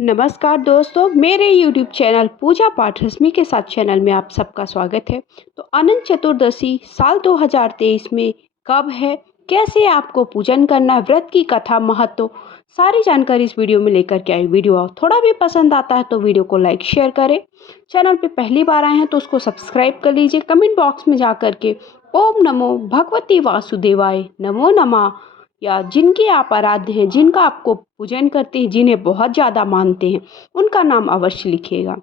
नमस्कार दोस्तों, मेरे YouTube चैनल पूजा पाठ रश्मि के साथ चैनल में आप सबका स्वागत है। तो अनंत चतुर्दशी साल 2023 में कब है, कैसे आपको पूजन करना है, व्रत की कथा, महत्व, सारी जानकारी इस वीडियो में लेकर के आई। वीडियो थोड़ा भी पसंद आता है तो वीडियो को लाइक शेयर करें। चैनल पे पहली बार आए हैं तो उसको सब्सक्राइब कर लीजिए। कमेंट बॉक्स में जा कर के ओम नमो भगवती वासुदेवाय नमो नमः या जिनके आप आराध्य हैं, जिनका आपको पूजन करते हैं, जिन्हें बहुत ज़्यादा मानते हैं, उनका नाम अवश्य लिखिएगा।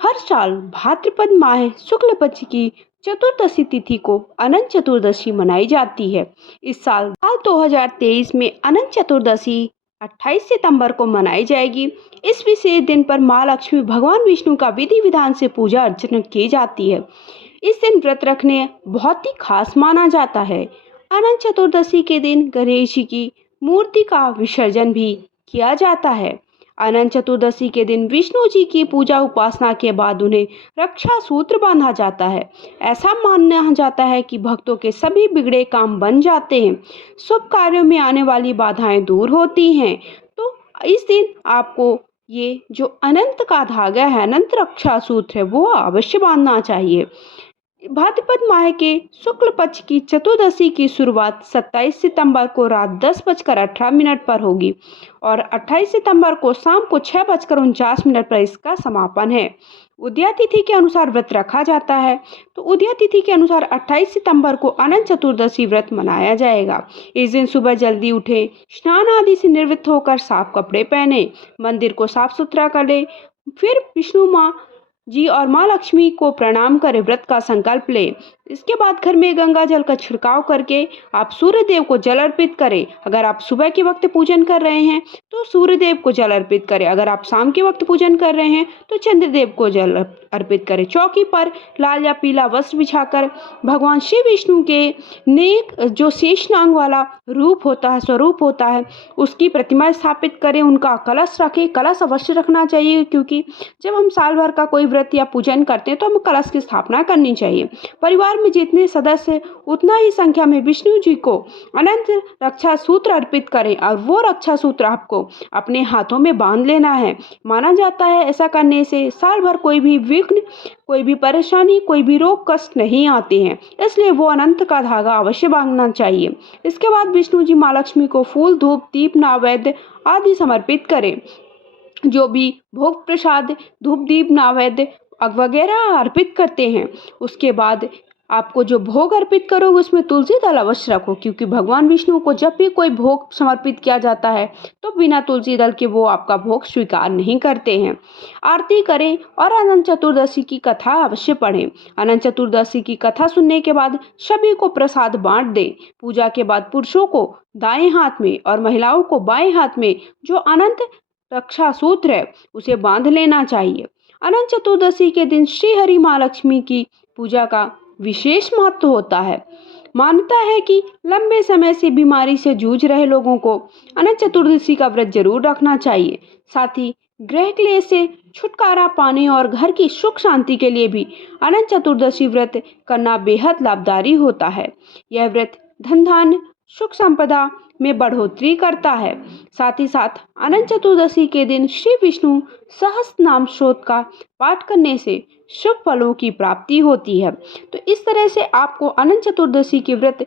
हर साल भाद्रपद माह शुक्ल पक्ष की चतुर्दशी तिथि को अनंत चतुर्दशी मनाई जाती है। इस साल 2023 में अनंत चतुर्दशी 28 सितंबर को मनाई जाएगी। इस विशेष दिन पर माँ लक्ष्मी भगवान विष्णु का विधि विधान से पूजा अर्चना की जाती है। इस दिन व्रत रखने बहुत ही खास माना जाता है। अनंत चतुर्दशी के दिन गणेश जी की मूर्ति का विसर्जन भी किया जाता है। अनंत चतुर्दशी के दिन विष्णु जी की पूजा उपासना के बाद उन्हें रक्षा सूत्र बांधा जाता है। ऐसा माना जाता है कि भक्तों के सभी बिगड़े काम बन जाते हैं, शुभ कार्यों में आने वाली बाधाएं दूर होती हैं। तो इस दिन आपको ये जो अनंत का धागा है, अनंत रक्षा सूत्र है, वो अवश्य बांधना चाहिए। भाद्रपद माह के शुक्ल पक्ष की चतुर्दशी की शुरुआत 27 सितंबर को रात 10:18 पर होगी और 28 सितंबर को शाम को 6:49 पर इसका समापन है। उदया तिथि के अनुसार व्रत रखा जाता है। तो उदया तिथि के अनुसार 28 सितंबर को अनंत चतुर्दशी व्रत मनाया जाएगा। इस दिन सुबह जल्दी उठें, स्नान आदि से निवृत्त होकर साफ कपड़े पहने, मंदिर को साफ सुथरा कर ले, फिर विष्णु माँ जी और माँ लक्ष्मी को प्रणाम करें, व्रत का संकल्प लें। इसके बाद घर में गंगा जल का छिड़काव करके आप सूर्य देव को जल अर्पित करें। अगर आप सुबह के वक्त पूजन कर रहे हैं तो सूर्य देव को जल अर्पित करें। अगर आप शाम के वक्त पूजन कर रहे हैं तो चंद्रदेव को जल अर्पित करें। चौकी पर लाल या पीला वस्त्र बिछाकर भगवान श्री विष्णु के नेक जो शेषनाग वाला रूप होता है, स्वरूप होता है, उसकी प्रतिमा स्थापित करें। उनका कलश रखें। कलश अवश्य रखना चाहिए, क्योंकि जब हम साल भर का कोई व्रत या पूजन करते हैं तो हमें कलश की स्थापना करनी चाहिए। परिवार में जितने सदस्य उतना ही संख्या में विष्णु जी को अनंत रक्षा सूत्र अर्पित करें और वो रक्षा सूत्र आपको अपने हाथों में बांध लेना है। माना जाता है ऐसा करने से साल भर कोई भी विघ्न, कोई भी परेशानी, कोई भी रोग कष्ट नहीं आते हैं, इसलिए वो अनंत का धागा अवश्य बांधना चाहिए। इसके बाद विष्णु जी माँ लक्ष्मी को फूल, धूप, दीप, नैवेद्य आदि समर्पित करें। जो भी भोग प्रसाद, धूप, दीप, नैवेद्य वगैरह अर्पित करते हैं, उसके बाद आपको जो भोग अर्पित करोगे उसमें तुलसी दल अवश्य रखो, क्योंकि भगवान विष्णु को जब भी कोई भोग समर्पित किया जाता है तो बिना तुलसी दल के वो आपका भोग स्वीकार नहीं करते हैं। आरती करें और अनंत चतुर्दशी की कथा अवश्य पढ़ें। अनंत चतुर्दशी की कथा सुनने के बाद सभी को प्रसाद बांट दें। पूजा के बाद पुरुषों को दाएं हाथ में और महिलाओं को बाएं हाथ में जो अनंत रक्षा सूत्र है उसे बांध लेना चाहिए। अनंत चतुर्दशी के दिन श्री हरि माँ लक्ष्मी की पूजा का विशेष महत्व होता है। मान्यता है कि लंबे समय से बीमारी से जूझ रहे लोगों को अनंत चतुर्दशी का व्रत जरूर रखना चाहिए। साथ ही ग्रह क्लेश से छुटकारा पाने और घर की सुख शांति के लिए भी अनंत चतुर्दशी व्रत करना बेहद लाभकारी होता है। यह व्रत धन धान्य, सुख संपदा में बढ़ोतरी करता है। साथ ही साथ अनंत चतुर्दशी के दिन श्री विष्णु सहस्त्र नाम स्तोत्र का पाठ करने से शुभ फलों की प्राप्ति होती है। तो इस तरह से आपको अनंत चतुर्दशी के व्रत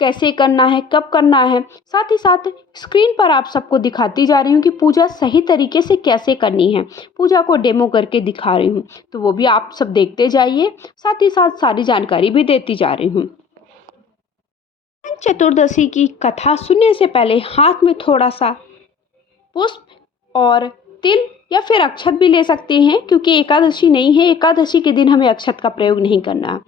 कैसे करना है, कब करना है, साथ ही साथ स्क्रीन पर आप सबको दिखाती जा रही हूँ कि पूजा सही तरीके से कैसे करनी है। पूजा को डेमो करके दिखा रही हूँ, तो वो भी आप सब देखते जाइए। साथ ही साथ सारी जानकारी भी देती जा रही हूँ। चतुर्दशी की कथा सुनने से पहले हाथ में थोड़ा सा पुष्प और तिल या फिर अक्षत भी ले सकते हैं, क्योंकि एकादशी नहीं है, एकादशी के दिन हमें अक्षत का प्रयोग नहीं करना है।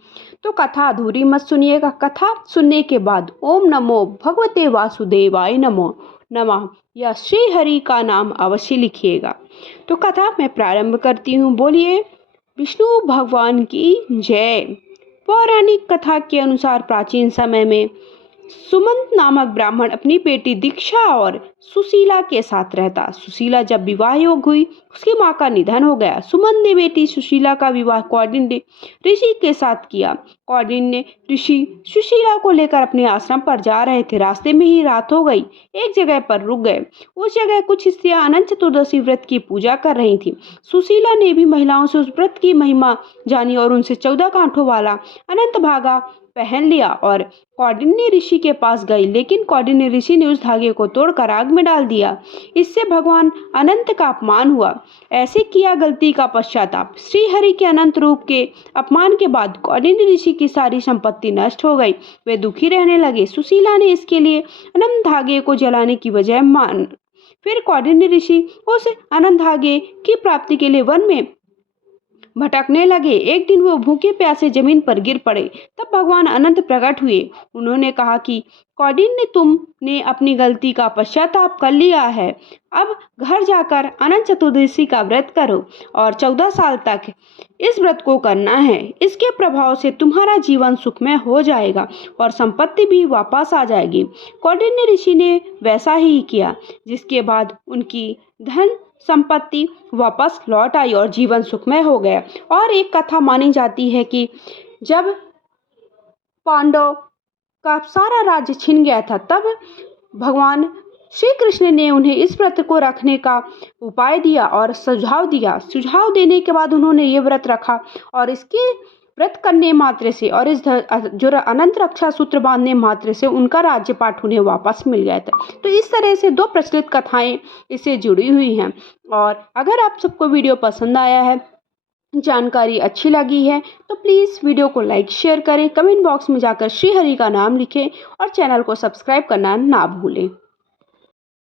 तो कथा अधूरी मत सुनिएगा। कथा सुनने के बाद ओम नमो भगवते वासुदेवाय नमो नमः या श्री हरि का नाम अवश्य लिखिएगा। तो कथा मैं प्रारंभ करती हूँ। बोलिए विष्णु भगवान की जय। पौराणिक कथा के अनुसार प्राचीन समय में सुमंत नामक ब्राह्मण अपनी बेटी दीक्षा और सुशीला के साथ रहता। सुशीला जब विवाह योग्य हुई, उसकी मां का निधन हो गया। सुमंत ने बेटी सुशीला का विवाह कौंडिन्य ऋषि के साथ किया। कौंडिन्य ऋषि सुशीला को लेकर अपने आश्रम पर जा रहे थे। रास्ते में ही रात हो गई। एक जगह पर रुक गए। उस जगह कुछ स्त्रियां अनंत चतुर्दशी व्रत की पूजा कर रही थी। सुशीला ने भी महिलाओं से उस व्रत की महिमा जानी और उनसे 14 कांठों वाला अनंत भागा पहन लिया और कौंडिन्य ऋषि के पास गई। लेकिन कौंडिन्य ऋषि ने उस धागे को तोड़कर आग में डाल दिया। इससे भगवान अनंत का अपमान हुआ। ऐसे किया गलती का पश्चाताप। श्री हरि के अनंत रूप के अपमान के बाद कौंडिन्य ऋषि की सारी संपत्ति नष्ट हो गई। वे दुखी रहने लगे। सुशीला ने इसके लिए अनंत धागे को जलाने की वजह मान। फिर कौंडिन्य ऋषि उस अनंत धागे की प्राप्ति के लिए वन में भटकने लगे। एक दिन वो भूखे प्यासे जमीन पर गिर पड़े। तब भगवान अनंत प्रकट हुए। उन्होंने कहा कि कौंडिन्य, तुमने अपनी गलती का पश्चाताप कर लिया है। अब घर जाकर अनंत चतुर्दशी का व्रत करो और 14 साल तक इस व्रत को करना है। इसके प्रभाव से तुम्हारा जीवन सुखमय हो जाएगा और संपत्ति भी वापस आ जाएगी। कौंडिन्य ऋषि ने वैसा ही किया, जिसके बाद उनकी धन संपत्ति वापस लौट आई और जीवन सुखमय हो गया। और एक कथा मानी जाती है कि जब पांडव का सारा राज्य छिन गया था, तब भगवान श्री कृष्ण ने उन्हें इस व्रत को रखने का उपाय दिया और सुझाव दिया। सुझाव देने के बाद उन्होंने ये व्रत रखा और इसके व्रत करने मात्र से और इस जो अनंत रक्षा सूत्र बांधने मात्र से उनका राज्य पाठ उन्हें वापस मिल गया था। तो इस तरह से 2 प्रचलित कथाएं इससे जुड़ी हुई हैं। और अगर आप सबको वीडियो पसंद आया है, जानकारी अच्छी लगी है, तो प्लीज़ वीडियो को लाइक शेयर करें, कमेंट बॉक्स में जाकर श्री हरि का नाम लिखें और चैनल को सब्सक्राइब करना ना भूलें।